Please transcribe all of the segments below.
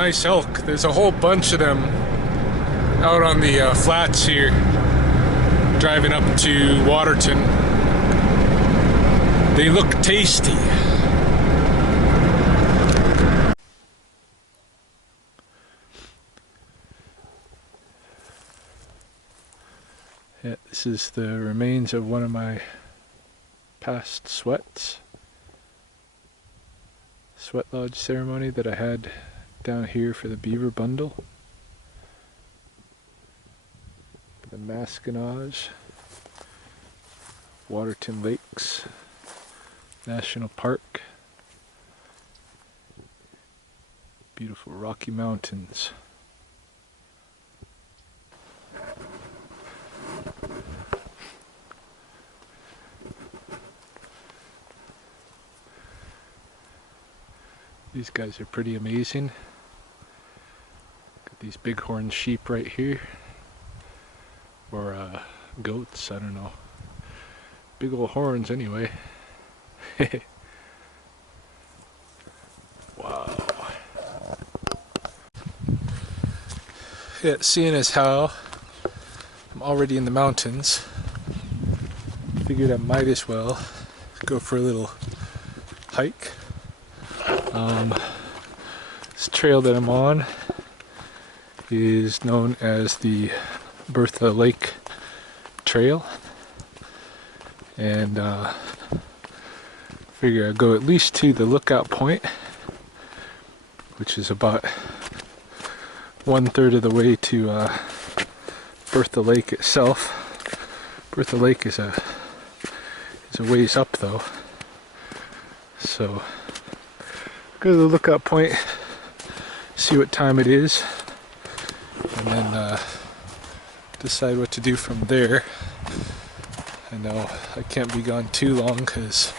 nice elk. There's a whole bunch of them out on the flats here, driving up to Waterton. They look tasty. Yeah, this is the remains of one of my past sweat lodge ceremony that I had down here for the beaver bundle. The Maskinage, Waterton Lakes National Park, beautiful Rocky Mountains. These guys are pretty amazing. Got these bighorn sheep right here. Or goats, I don't know. Big old horns anyway. Wow. Yeah, seeing as how I'm already in the mountains, figured I might as well go for a little hike. This trail that I'm on is known as the Bertha Lake Trail, and figure I'd go at least to the lookout point, which is about 1/3 of the way to Bertha Lake itself. Bertha Lake is a ways up though, so go to the lookout point, see what time it is, and then decide what to do from there. I know I can't be gone too long because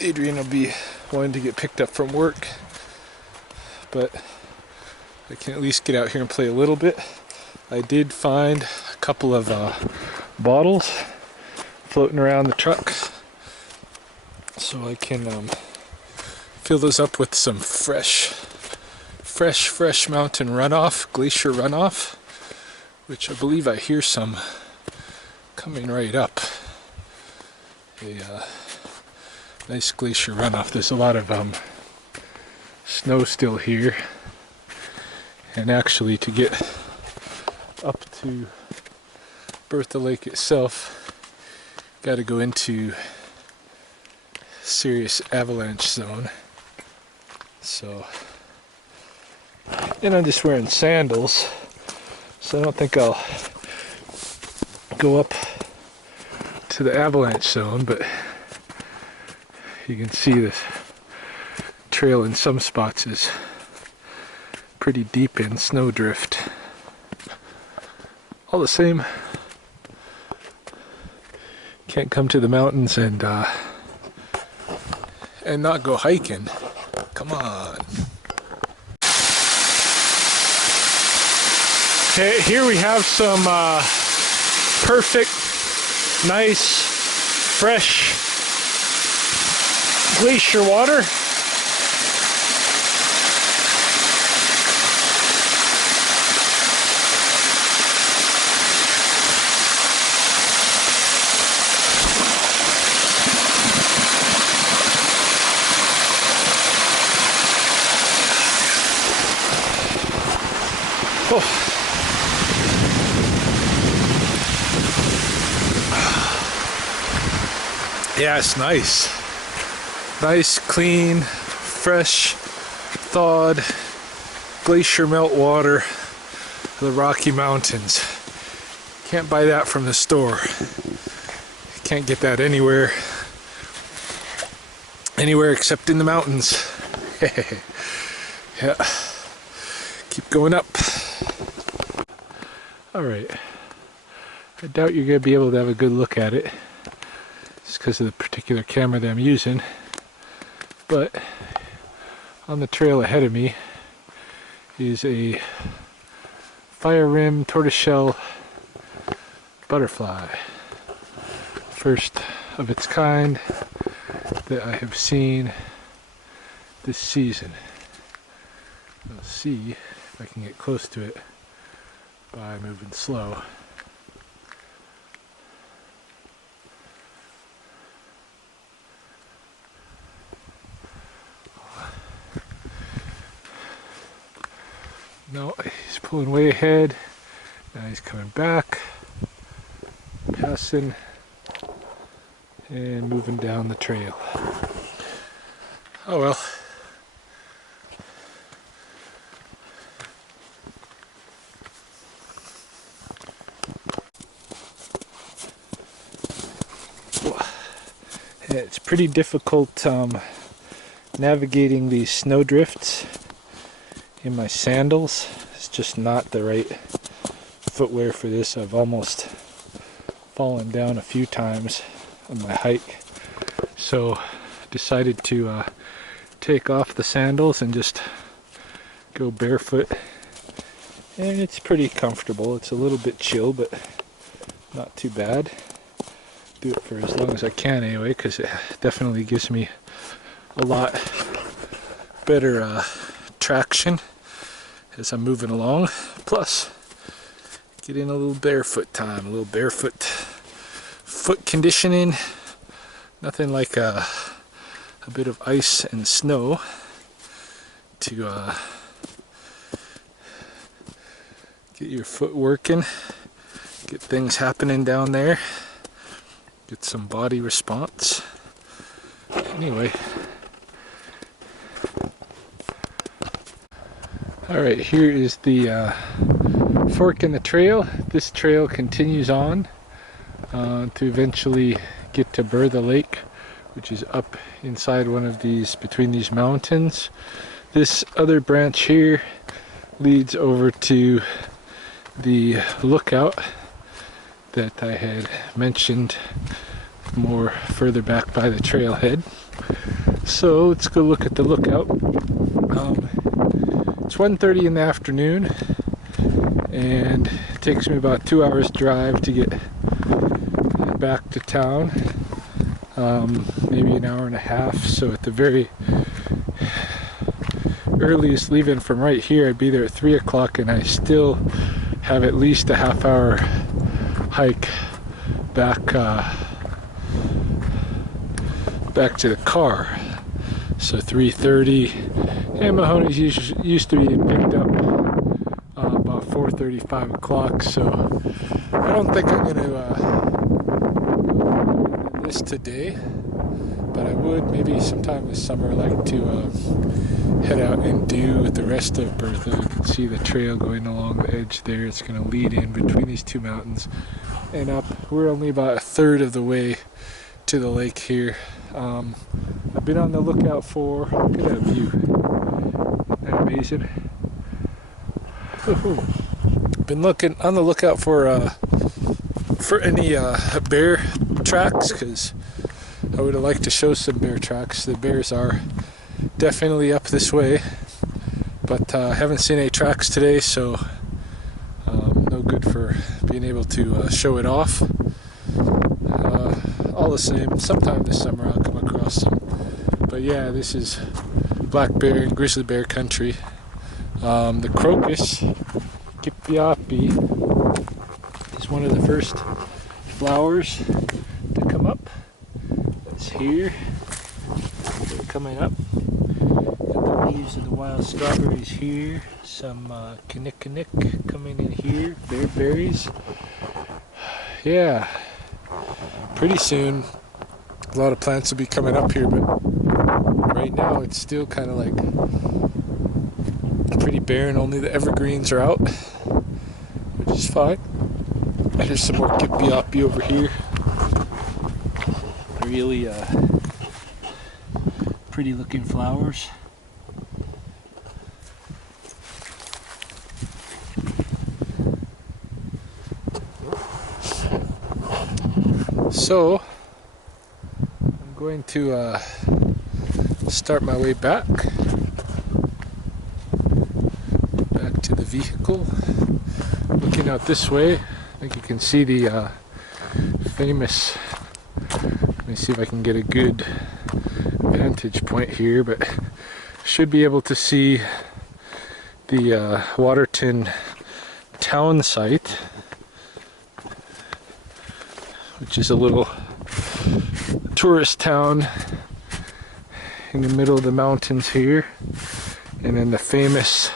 Adrian will be wanting to get picked up from work, but I can at least get out here and play a little bit. I did find a couple of bottles floating around the truck, so I can fill those up with some fresh mountain runoff, glacier runoff, which I believe I hear some coming right up. A nice glacier runoff. There's a lot of snow still here, and actually to get up to Bertha Lake itself, got to go into serious avalanche zone. So, and I'm just wearing sandals, so I don't think I'll go up to the avalanche zone, but you can see the trail in some spots is pretty deep in snowdrift. All the same, can't come to the mountains and not go hiking. Come on. Okay, here we have some perfect, nice, fresh glacier water. Oh. Yeah, it's nice. Nice, clean, fresh, thawed glacier melt water of the Rocky Mountains. Can't buy that from the store. Can't get that anywhere except in the mountains. Yeah. Keep going up. Alright. I doubt you're going to be able to have a good look at it, just because of the particular camera that I'm using. But on the trail ahead of me is a fire rim tortoiseshell butterfly. First of its kind that I have seen this season. see if I can get close to it by moving slow. No, he's pulling way ahead. Now he's coming back, passing, and moving down the trail. Oh well. It's pretty difficult navigating these snowdrifts in my sandals. It's just not the right footwear for this. I've almost fallen down a few times on my hike, so decided to take off the sandals and just go barefoot, and it's pretty comfortable. It's a little bit chill, but not too bad. Do it for as long as I can anyway, because it definitely gives me a lot better traction as I'm moving along. Plus, get in a little barefoot time, a little barefoot foot conditioning. Nothing like a bit of ice and snow to get your foot working, get things happening down there, get some body response. Anyway, alright, here is the fork in the trail. This trail continues on to eventually get to Bertha Lake, which is up inside one of these, between these mountains. This other branch here leads over to the lookout that I had mentioned more further back by the trailhead. So let's go look at the lookout. It's 1:30 in the afternoon, and it takes me about 2 hours drive to get back to town. Maybe an hour and a half. So at the very earliest, leaving from right here, I'd be there at 3 o'clock, and I still have at least a half-hour hike back back to the car. So 3:30, and Mahoney's used to be picked up about 4:30, 5 o'clock. So I don't think I'm going to do this today, but I would maybe sometime this summer like to head out and do the rest of Bertha. You can see the trail going along the edge there. It's going to lead in between these two mountains and up. We're only about a third of the way to the lake here. I've been on the lookout for, look at that view, isn't that amazing? Been looking on the lookout for any bear tracks, because I would have liked to show some bear tracks. The bears are definitely up this way, but I haven't seen any tracks today, so no good for being able to show it off. All the same, sometime this summer I'll come across some. But yeah, this is black bear and grizzly bear country. The crocus, Kipiapi, is one of the first flowers to come up. It's here, coming up. Got the leaves of the wild strawberries here. Some kinnikinnick coming in here. Bearberries. Yeah. Pretty soon, a lot of plants will be coming up here, but right now it's still kind of like pretty barren. Only the evergreens are out, which is fine. And there's some more Kipiapi over here. Really pretty looking flowers. So I'm going to start my way back to the vehicle. Looking out this way, I think you can see the famous, let me see if I can get a good vantage point here, but should be able to see the Waterton town site, which is a little tourist town in the middle of the mountains here, and then the famous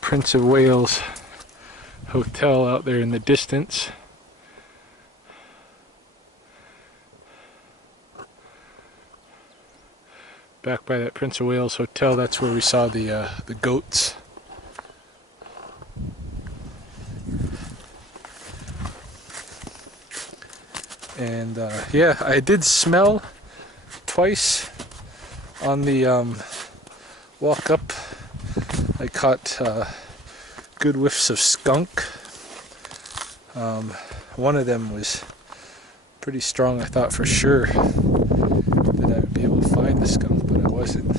Prince of Wales Hotel out there in the distance. Back by that Prince of Wales Hotel, that's where we saw the goats. And yeah, I did smell twice on the walk up. I caught good whiffs of skunk. One of them was pretty strong. I thought for sure that I would be able to find the skunk, but I wasn't.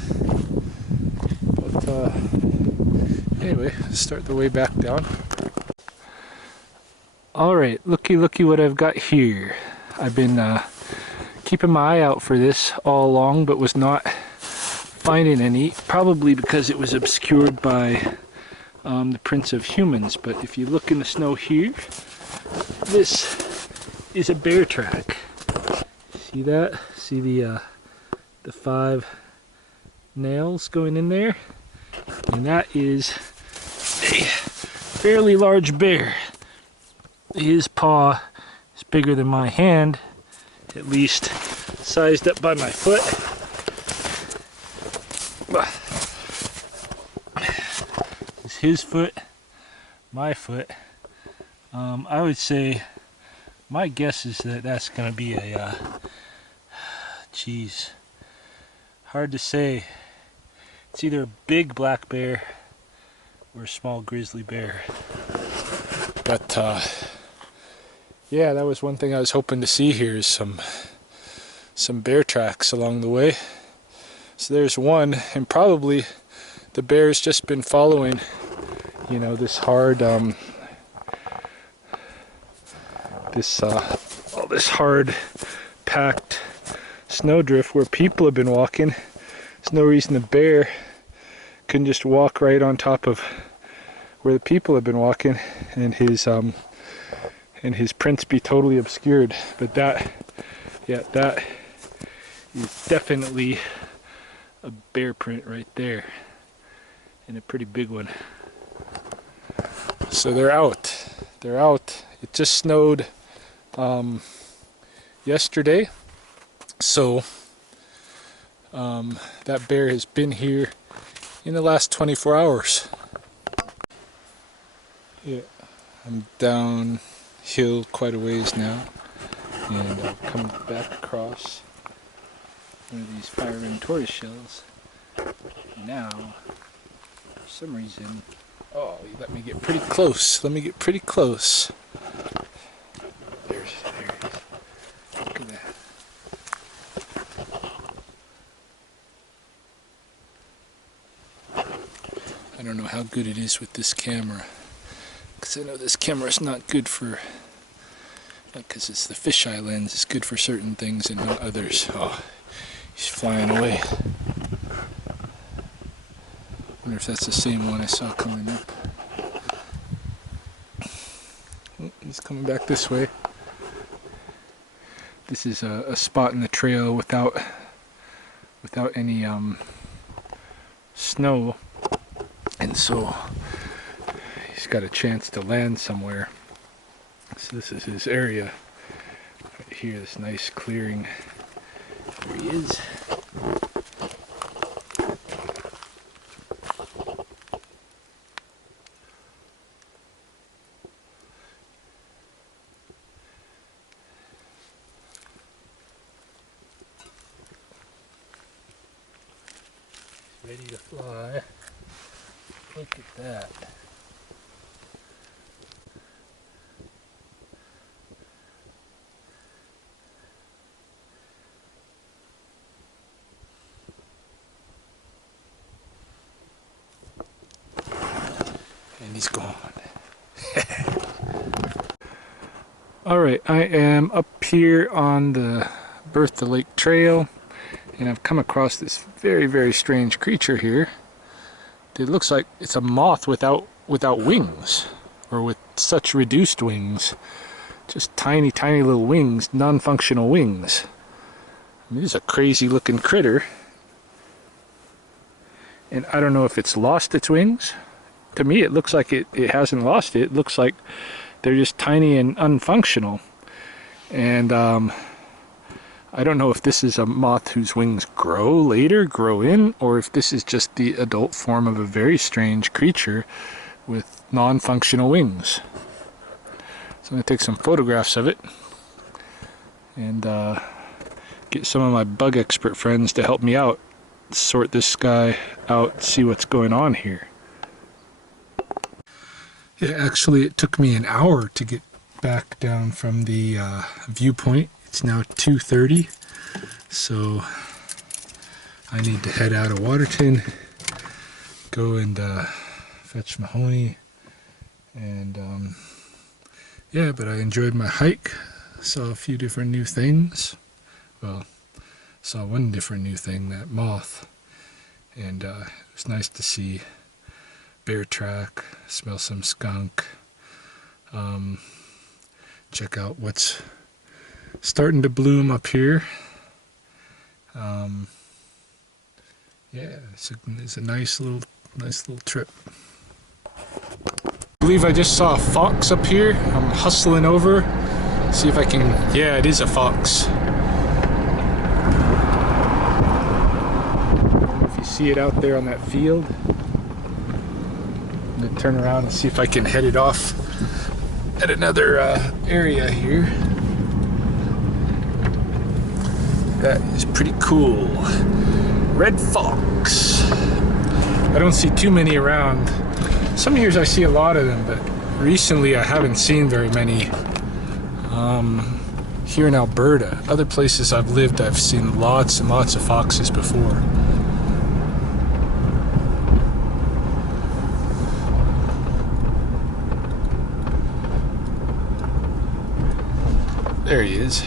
But anyway, start the way back down. Alright, looky what I've got here. I've been keeping my eye out for this all along, but was not finding any, probably because it was obscured by the prints of humans. But if you look in the snow here, this is a bear track. See that? See the 5 nails going in there? And that is a fairly large bear. His paw is bigger than my hand, at least sized up by my foot. It's his foot, my foot. I would say, my guess is that that's going to be a, geez, hard to say. It's either a big black bear or a small grizzly bear. But yeah, that was one thing I was hoping to see here, is some bear tracks along the way. So there's one, and probably the bear's just been following, you know, this hard all this hard packed snowdrift where people have been walking. There's no reason the bear couldn't just walk right on top of where the people have been walking, and his prints be totally obscured. But that, yeah, that is definitely a bear print right there, and a pretty big one. So they're out. They're out. It just snowed yesterday, so that bear has been here in the last 24 hours. Yeah, I'm downhill quite a ways now, and I've come back across one of these fire ring tortoise shells. Now, for some reason, oh, you let me get pretty close. Let me get pretty close. There it is. Look at that. I don't know how good it is with this camera, because I know this camera is not good for, because it's the fisheye lens, it's good for certain things and not others. Oh, he's flying away. Wonder if that's the same one I saw coming up. Oh, he's coming back this way. This is a spot in the trail without any snow, and so he's got a chance to land somewhere. So this is his area right here, this nice clearing. There he is. Ready to fly. Look at that. And he's gone. Alright, I am up here on the Bertha Lake Trail, and I've come across this very, very strange creature here. It looks like it's a moth without wings, or with such reduced wings. Just tiny, tiny little wings, non-functional wings. I mean, this is a crazy looking critter. And I don't know if it's lost its wings. To me, it looks like it hasn't lost it. It looks like they're just tiny and unfunctional. And I don't know if this is a moth whose wings grow in, or if this is just the adult form of a very strange creature with non-functional wings. So I'm going to take some photographs of it and get some of my bug expert friends to help me out, sort this guy out, see what's going on here. Yeah, actually it took me an hour to get back down from the viewpoint. It's now 2:30, so I need to head out of Waterton, go and fetch Mahoney, and yeah, but I enjoyed my hike, saw a few different new things. Well, saw one different new thing, that moth, and it was nice to see bear track, smell some skunk, check out what's starting to bloom up here. Yeah, it's a nice little trip. I believe I just saw a fox up here. I'm hustling over, see if I can. Yeah, it is a fox. If you see it out there on that field, I'm gonna turn around and see if I can head it off at another area here. That is pretty cool. Red fox. I don't see too many around. Some years I see a lot of them, but recently I haven't seen very many. Here in Alberta, other places I've lived, I've seen lots and lots of foxes before. There he is.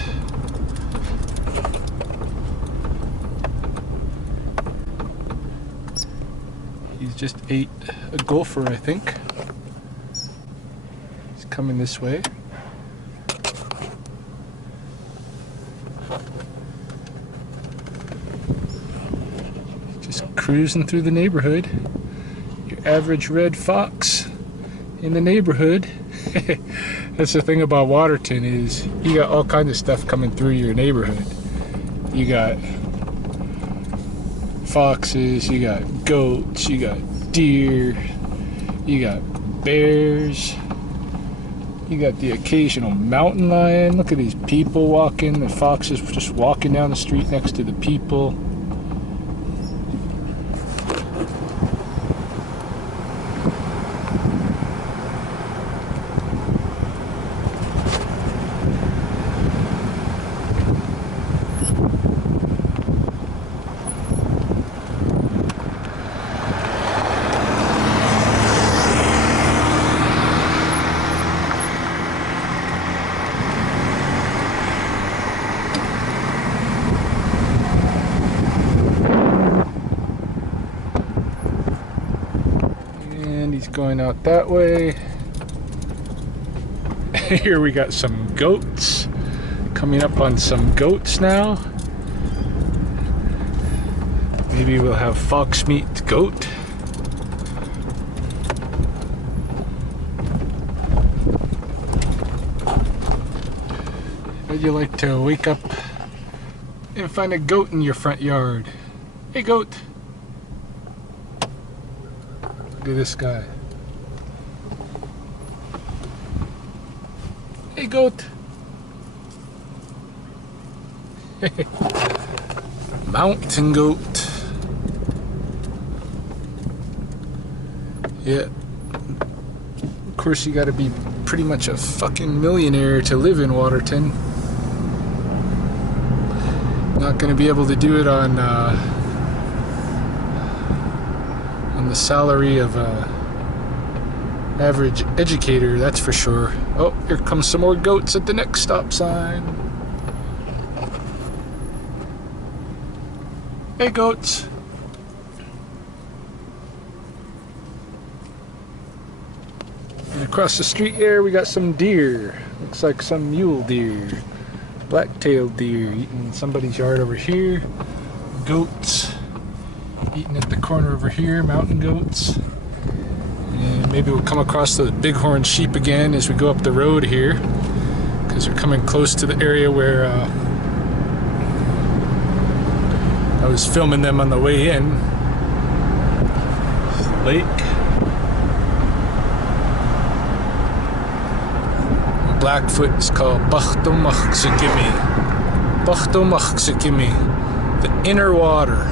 He's just ate a gopher, I think. He's coming this way. Just cruising through the neighborhood. Your average red fox in the neighborhood. That's the thing about Waterton, is you got all kinds of stuff coming through your neighborhood. You got foxes, you got goats, you got deer, you got bears, you got the occasional mountain lion. Look at these people walking. The foxes just walking down the street next to the people. Going out that way. Here we got some goats. Coming up on some goats now. Maybe we'll have fox meet goat. Would you like to wake up and find a goat in your front yard? Hey goat. Look at this guy. Hey goat. Mountain goat. Yeah. Of course you gotta be pretty much a fucking millionaire to live in Waterton. Not gonna be able to do it on the salary of a average educator, that's for sure. Oh, here comes some more goats at the next stop sign. Hey goats. across the street here we got some deer. Looks like some mule deer. Black-tailed deer eating in somebody's yard over here. Goats eating at the corner over here, mountain goats. And maybe we'll come across the bighorn sheep again as we go up the road here, because we're coming close to the area where I was filming them on the way in. Lake. Blackfoot is called Bachtomachsikimi. Bachtomachsikimi. The inner water.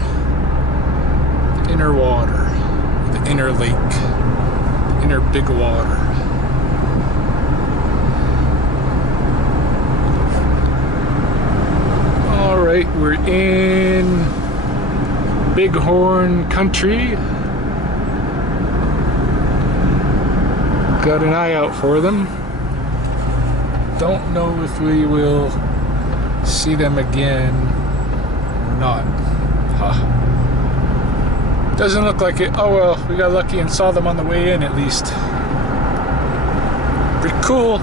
The inner water. The inner lake. The inner big water. Alright, we're in Bighorn country. Got an eye out for them. Don't know if we will see them again or not. Huh. Doesn't look like it. Oh well, we got lucky and saw them on the way in at least. Pretty cool.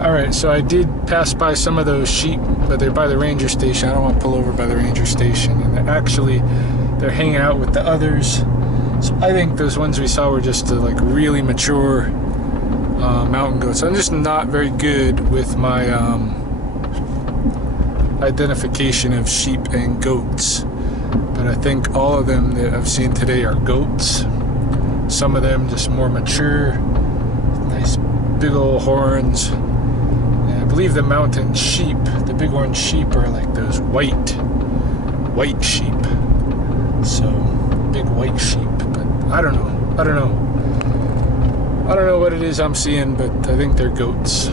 Alright, so I did pass by some of those sheep, but they're by the ranger station. I don't want to pull over by the ranger station. And they're hanging out with the others. So I think those ones we saw were just like really mature mountain goats. I'm just not very good with my identification of sheep and goats, but I think all of them that I've seen today are goats. Some of them just more mature, nice big old horns. And I believe the mountain sheep, the bighorn sheep, are like those white sheep. So big white sheep, but I don't know what it is I'm seeing, but I think they're goats.